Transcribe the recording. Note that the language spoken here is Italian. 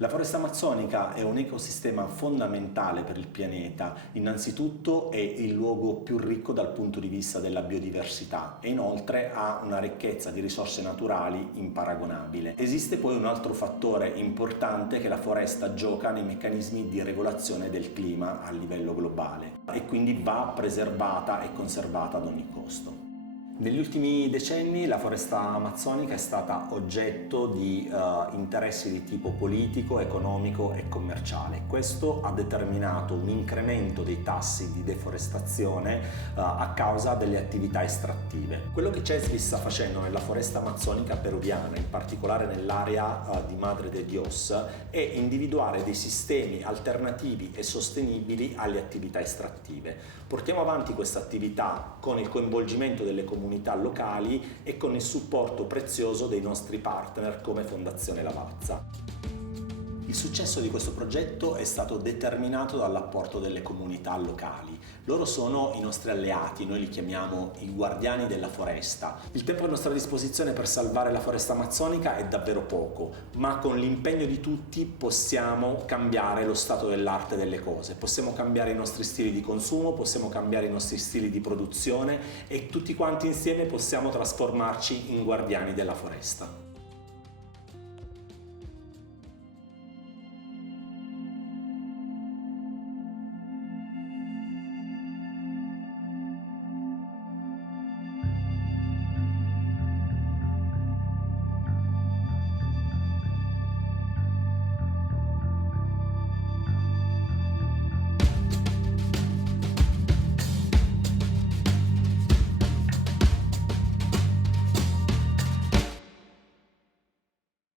La foresta amazzonica è un ecosistema fondamentale per il pianeta. Innanzitutto è il luogo più ricco dal punto di vista della biodiversità e inoltre ha una ricchezza di risorse naturali imparagonabile. Esiste poi un altro fattore importante, che la foresta gioca nei meccanismi di regolazione del clima a livello globale e quindi va preservata e conservata ad ogni costo. Negli ultimi decenni la foresta amazzonica è stata oggetto di interessi di tipo politico, economico e commerciale. Questo ha determinato un incremento dei tassi di deforestazione a causa delle attività estrattive. Quello che CESVI sta facendo nella foresta amazzonica peruviana, in particolare nell'area di Madre de Dios, è individuare dei sistemi alternativi e sostenibili alle attività estrattive. Portiamo avanti questa attività con il coinvolgimento delle comunità locali e con il supporto prezioso dei nostri partner come Fondazione Lavazza. Il successo di questo progetto è stato determinato dall'apporto delle comunità locali. Loro sono i nostri alleati, noi li chiamiamo i guardiani della foresta. Il tempo a nostra disposizione per salvare la foresta amazzonica è davvero poco, ma con l'impegno di tutti possiamo cambiare lo stato dell'arte delle cose, possiamo cambiare i nostri stili di consumo, possiamo cambiare i nostri stili di produzione e tutti quanti insieme possiamo trasformarci in guardiani della foresta.